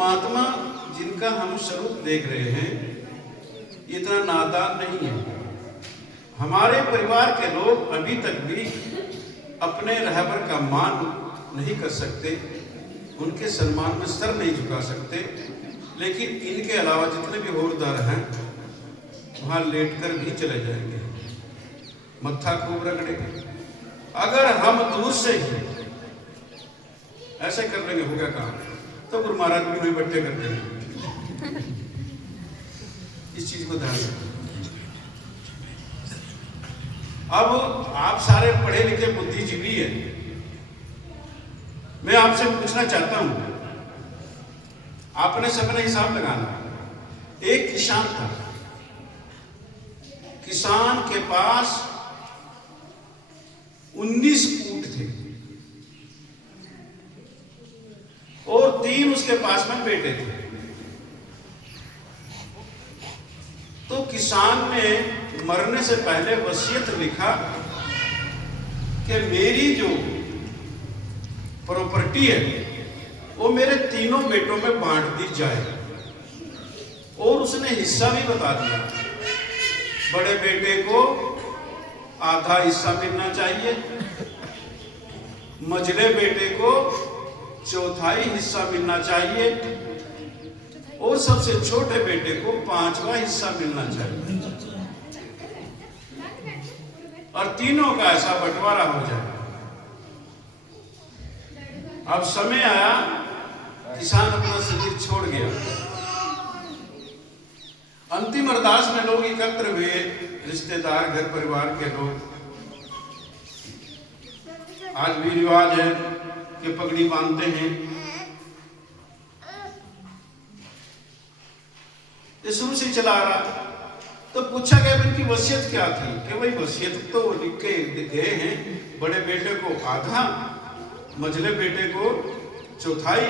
परमात्मा जिनका हम स्वरूप देख रहे हैं इतना नादान नहीं है। हमारे परिवार के लोग अभी तक भी अपने रहबर का मान नहीं कर सकते, उनके सम्मान में सर नहीं झुका सकते, लेकिन इनके अलावा जितने भी होरदार हैं वहां लेटकर भी चले जाएंगे, मत्था खूब रगड़ेंगे। अगर हम दूर से ही ऐसे कर लेंगे होगा काम, तो गुरु महाराज भी वही बट्टे कर देंगे। इस चीज को ध्यान रखें। अब आप सारे पढ़े लिखे बुद्धिजीवी हैं, मैं आपसे पूछना चाहता हूं, आपने सबने हिसाब लगाना। एक किसान था, किसान के पास 19 ऊंट थे और 3 उसके पास में बेटे थे। तो किसान ने मरने से पहले वसीयत लिखा कि मेरी जो प्रॉपर्टी है वो मेरे तीनों बेटों में बांट दी जाए, और उसने हिस्सा भी बता दिया। बड़े बेटे को आधा हिस्सा मिलना चाहिए, मझले बेटे को चौथाई हिस्सा मिलना चाहिए, और सबसे छोटे बेटे को 5वां हिस्सा मिलना चाहिए, और तीनों का ऐसा बंटवारा हो जाए। अब समय आया, किसान अपना शरीर छोड़ गया। अंतिम अरदास में लोग एकत्र हुए, रिश्तेदार, घर परिवार के लोग। आज भी रिवाज है कि पगड़ी बांधते हैं। ये शुरू से चला आ रहा। तो पूछा गया इनकी वसीयत क्या थी? कि भाई वसीयत तो लिख के गए हैं, बड़े बेटे को आधा, मझले बेटे को चौथाई,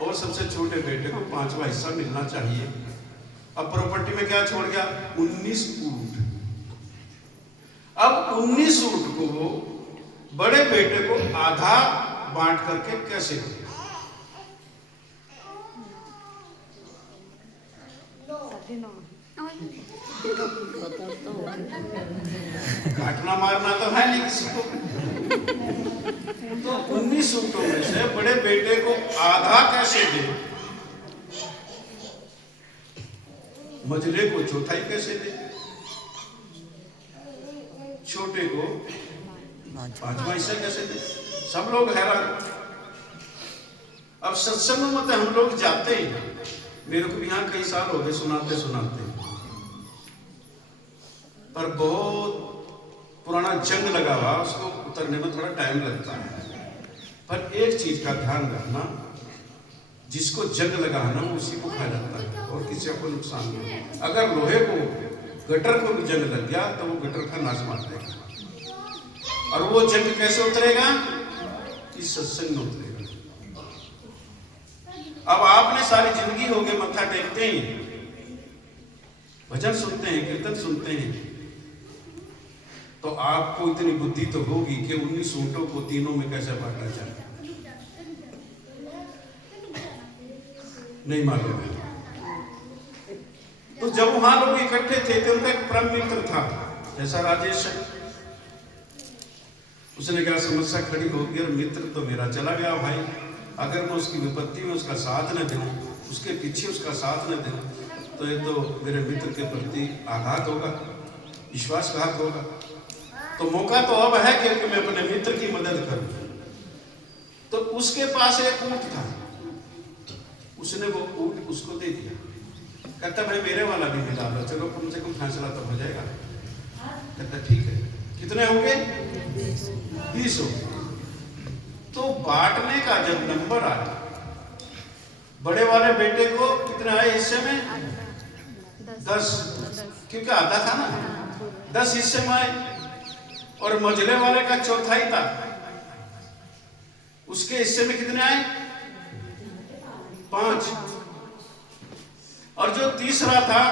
और सबसे छोटे बेटे को 5वां हिस्सा मिलना चाहिए। अब प्रॉपर्टी में क्या छोड़ गया? 19 ऊंट। अब 19 ऊंट को बड़े बेटे को आधा बांट करके कैसे दिया? काटना मारना तो है नहीं किसी को। तो 19 ऊंटों में से बड़े बेटे को आधा कैसे दे, मझले को चौथाई कैसे दे, छोटे को 5वां हिस्सा कैसे दे? सब लोग हैरान। अब सत्संग में हम लोग जाते ही, मेरे को यहाँ कई साल हो गए सुनाते सुनाते, पर बहुत पुराना जंग लगा हुआ, उसको उतरने में थोड़ा टाइम लगता है। पर एक चीज का ध्यान रखना, जिसको जंग लगा है ना उसी को खा जाता है, और किसी को नुकसान नहीं। अगर लोहे को, गटर को भी जंग लग गया तो वो गटर का नाश मार देगा। और वो जंग कैसे उतरेगा? इस सत्संग में उतरेगा। अब आपने सारी जिंदगी हो गई मत्था टेकते ही, भजन सुनते हैं, कीर्तन सुनते हैं, तो आपको इतनी बुद्धि तो होगी कि 19 ऊंटों को तीनों में कैसे बांटा जाए। नहीं मालूम है। तो जब वहां लोग इकट्ठे थे तो उनका एक परम मित्र था, जैसा राजेश है। उसने क्या समस्या खड़ी होगी, और मित्र तो मेरा चला गया भाई, अगर मैं उसकी विपत्ति में उसका साथ न दूं, उसके पीछे उसका साथ न दूं, तो ये तो मेरे मित्र के प्रति आघात होगा, विश्वासघात होगा। तो मौका तो अब है कि मैं अपने मित्र की मदद करूं। तो उसके पास एक ऊंट था, उसने वो ऊंट उसको दे दिया। कहता भाई मेरे वाला भी मिला लो, चलो कम से कम फैसला तो हो जाएगा। कहता ठीक है। कितने होंगे? 20 हो। तो बांटने का जब नंबर आया, बड़े वाले बेटे को कितने आए हिस्से में? 10, क्योंकि आधा था ना, 10 हिस्से में आए। और मझले वाले का चौथाई था, उसके हिस्से में कितने आए? 5। और जो तीसरा था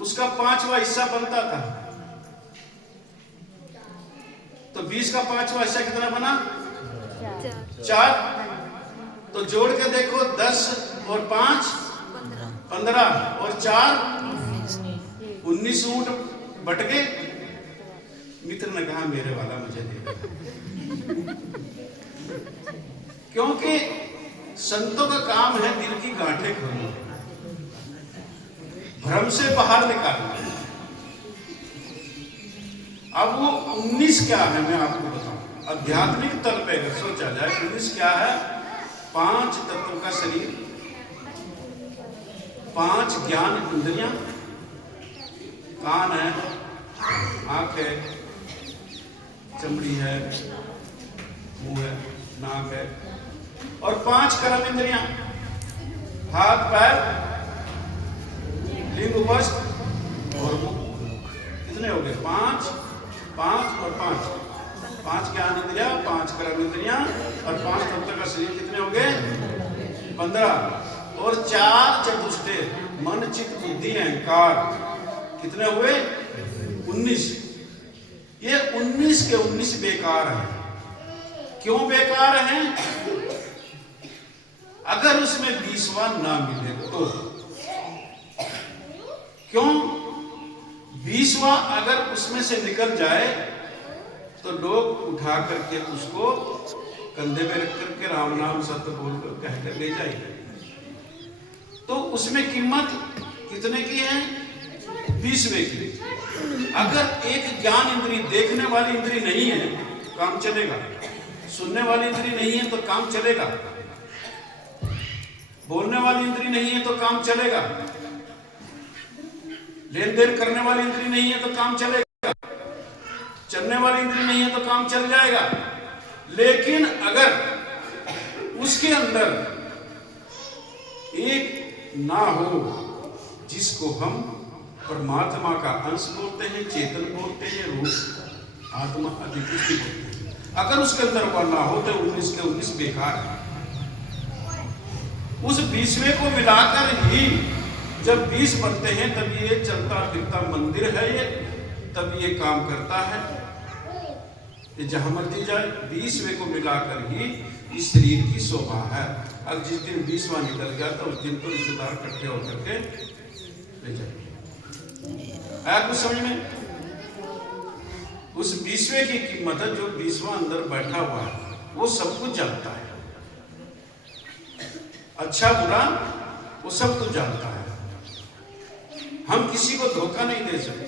उसका 5वां हिस्सा बनता था, तो 20 का 5वां हिस्सा कितना बना? 4। तो जोड़ के देखो 10 और 5 15 और 4 19 ऊंट बट गए। मित्र ने कहा मेरे वाला मुझे दे दो। क्योंकि संतों का काम है दिल की गांठें खोलना, भ्रम से बाहर निकालना। अब वो 19 क्या है मैं आपको बताऊं। आध्यात्मिक तल पे अगर सोचा जाए 19 क्या है, 5 तत्वों का शरीर, 5 ज्ञान इंद्रियां, कान है, आंख है, चमड़ी है, मुंह है, नाक है, और 5 कर्म इंद्रियां, हाथ पैर, लिंग वस्त्र और मुख। कितने हो गए? 5 और 5 ज्ञान इंद्रिया, 5 कर्म इंद्रियां और 5 तत्व का शरीर। कितने हो गए? 15 और 4 चतुष्टय, मन चित्त बुद्धि अहंकार। कितने हुए? 19। ये 19 के 19 बेकार हैं। क्यों बेकार हैं? अगर उसमें 20वां ना मिले तो। क्यों? 20वां अगर उसमें से निकल जाए तो लोग उठा करके उसको कंधे पे रख करके राम नाम सत्य बोलकर कह कर ले जाएंगे। तो उसमें कीमत कितने की है? 20वें की। अगर एक ज्ञान इंद्री, देखने वाली इंद्री नहीं है, काम चलेगा। सुनने वाली इंद्री नहीं है तो काम चलेगा। बोलने वाली इंद्री नहीं है तो काम चलेगा। लेन देन करने वाली इंद्री नहीं है तो काम चलेगा। चलने वाली इंद्री नहीं है तो काम चल जाएगा। लेकिन अगर उसके अंदर एक ना हो जिसको हम परमात्मा का अंश बोलते हैं, चेतन बोलते हैं, रूप आत्मा अधिपुष्टि बोलते हैं, अगर उसके अंदर वह ना हो तो 19 के 19 बेकार है। उस 20वें को मिलाकर ही जब 20 बनते हैं तब ये चलता फिरता मंदिर है, ये तब ये काम करता है। ये जहां मर्जी जाए 20वें को मिलाकर ही इस शरीर की शोभा है। अब जिस दिन 20वां निकल गया तो उस दिन तो रिश्तेदार इकट्ठे होकर के ले जाएंगे। आया कुछ समझ में? उस 20वें की कीमत है जो 20वां अंदर बैठा हुआ है, वो सब कुछ जानता है। अच्छा बुरा वो सब कुछ जानता है। हम किसी को धोखा नहीं दे सकते,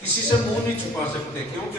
किसी से मुंह नहीं छुपा सकते, क्योंकि